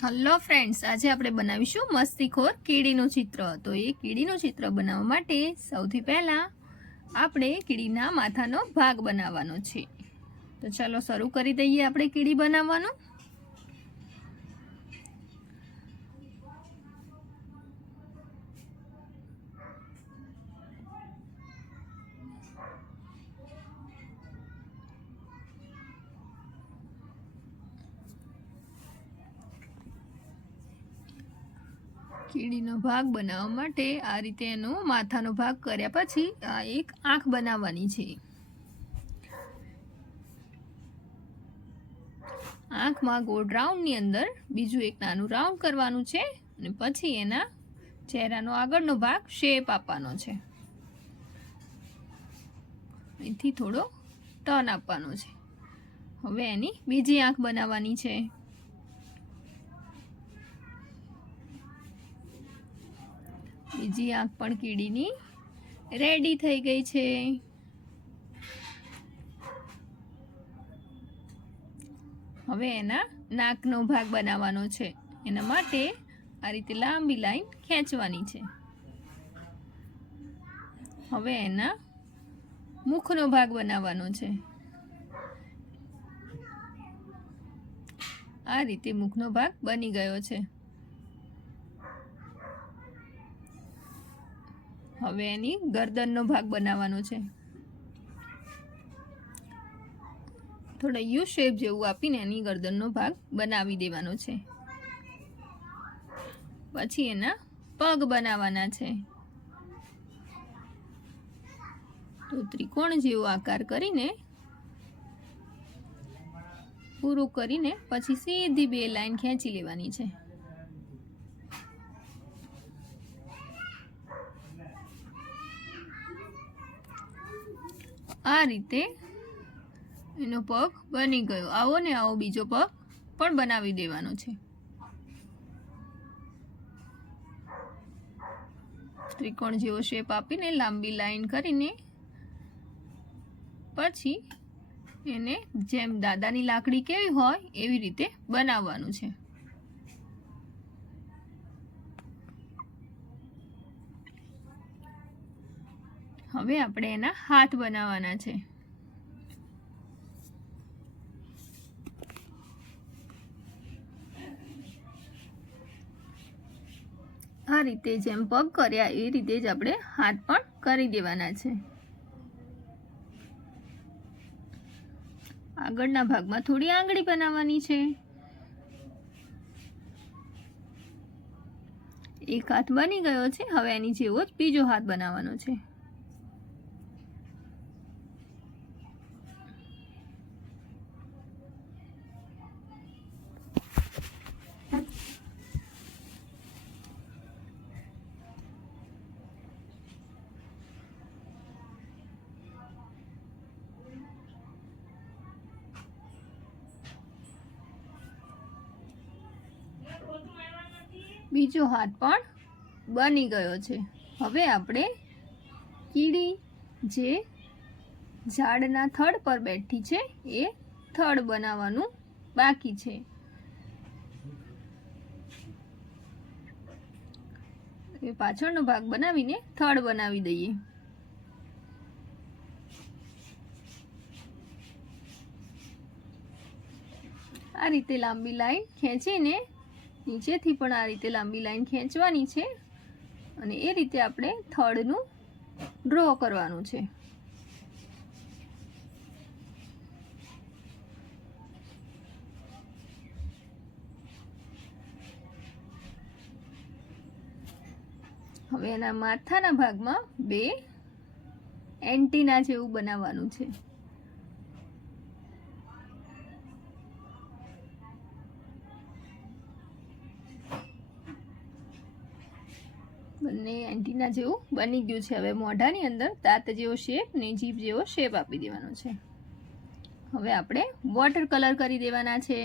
Hello friends, આજે આપણે બનાવીશું મસ્તીખોર કીડીનું ચિત્ર। તો એ કીડીનું ચિત્ર બનાવવા માટે સૌથી પહેલા આપણે કીડીના માથાનો ભાગ બનાવવાનો છે। તો ચાલો શરૂ કરી દઈએ આપણે કીડી બનાવવાનું। કીડીનો ભાગ બનાવવા માટે આ રીતે એનો માથાનો ભાગ કર્યા પછી આ એક આંખ બનાવવાની છે। આંખમાં ગોળ રાઉન્ડની અંદર બીજું એક નાનું રાઉન્ડ કરવાનું છે અને પછી એના ચહેરાનો આગળનો ભાગ શેપ આપવાનો છે। અહીંથી થોડો ટર્ન આપવાનો છે। હવે એની બીજી આંખ બનાવવાની છે। બીજી આંખ પણ કીડીની રેડી થઈ ગઈ છે। હવે એના નાકનો ભાગ બનાવવાનો છે। એના માટે આ રીતે લાંબી લાઈન ખેંચવાની છે। હવે એના મુખનો ભાગ બનાવવાનો છે। આ રીતે મુખનો ભાગ બની ગયો છે। હવે એની ગરદનનો ભાગ બનાવવાનો છે। થોડા યુ શેપ જેવું આપીને એની ગરદનનો ભાગ બનાવી દેવાનો છે। પછી એના પગ બનાવવાના છે। તો ત્રિકોણ જેવો આકાર કરીને પૂરું કરીને પછી સીધી બે લાઈન ખેંચી લેવાની છે। આ રીતે એનો પગ બની ગયો। આવો ને આવો બીજો પગ પણ બનાવી દેવાનો છે। ત્રિકોણ જેવો શેપ આપીને લાંબી લાઈન કરીને પછી એને જેમ દાદાની લાકડી કેવી હોય એવી રીતે બનાવવાનું છે। હવે આપણે એના હાથ બનાવવાના છે। આ રીતે જેમ પગ કર્યા એ રીતે જ આપણે હાથ પણ કરી દેવાના છે। આગળના ભાગમાં થોડી આંગળી બનાવવાની છે। એક હાથ બની ગયો છે। હવે એની જેવો જ બીજો હાથ બનાવવાનો છે। બીજો હાથ પણ બની ગયો છે। હવે આપણે કીડી જે ઝાડના થડ પર બેઠી છે એ થડ બનાવવાનું બાકી છે। એ પાછળનો ભાગ બનાવીને થડ બનાવી દઈએ। આ રીતે લાંબી લાઈન ખેંચીને નીચેથી પણ આ રીતે લાંબી લાઈન ખેંચવાની છે અને એ રીતે આપણે થડનું ડ્રો કરવાનું છે। હવે એના માથાના ભાગમાં બે એન્ટીના જેવું બનાવવાનું છે। બંને એન્ટીના જેવું બની ગયું છે। હવે મોઢાની અંદર દાંત જેવો શેપ ને જીભ જેવો શેપ આપી દેવાનો છે। હવે આપણે વોટર કલર કરી દેવાના છે।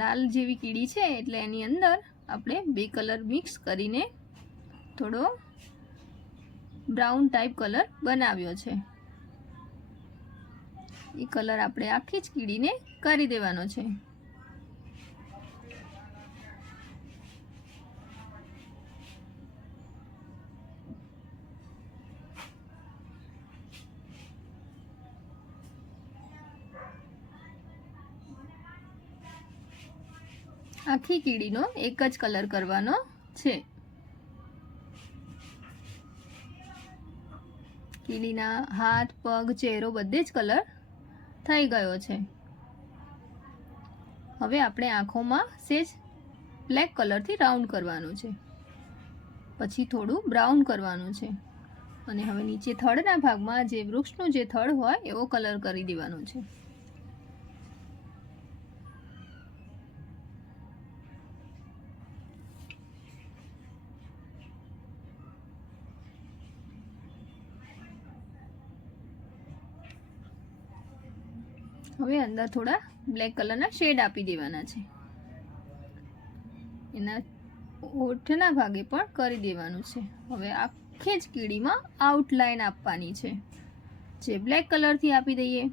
લાલ જેવી કીડી છે એટલે એની અંદર આપણે બે કલર મિક્સ કરીને થોડો બ્રાઉન ટાઈપ કલર બનાવ્યો છે। એ કલર આપણે આખી જ કીડીને કરી દેવાનો છે। આખી કીડીનો એક જ કલર કરવાનો છે. કીડીના હાથ, પગ, ચહેરો બધે જ કલર થઈ ગયો છે. હવે આપણે આંખોમાં સેજ બ્લેક કલરથી રાઉન્ડ કરવાનું છે, પછી થોડું બ્રાઉન કરવાનું છે અને હવે નીચે થડના ભાગમાં જે વૃક્ષનું જે થડ હોય એવો કલર કરી દેવાનો છે. હવે અંદર થોડા બ્લેક કલરના શેડ આપી દેવાના છે. એના હોઠના ભાગે પણ કરી દેવાનું છે. હવે આખી જ કીડીમાં આઉટલાઈન આપવાની છે, જે બ્લેક કલરથી આપી દઈએ.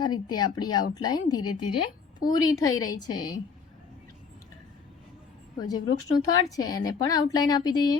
આ રીતે આપણી આઉટલાઈન ધીરે ધીરે પૂરી થઈ રહી છે. તો જે વૃક્ષનું થડ છે એને પણ આઉટલાઈન આપી દઈએ.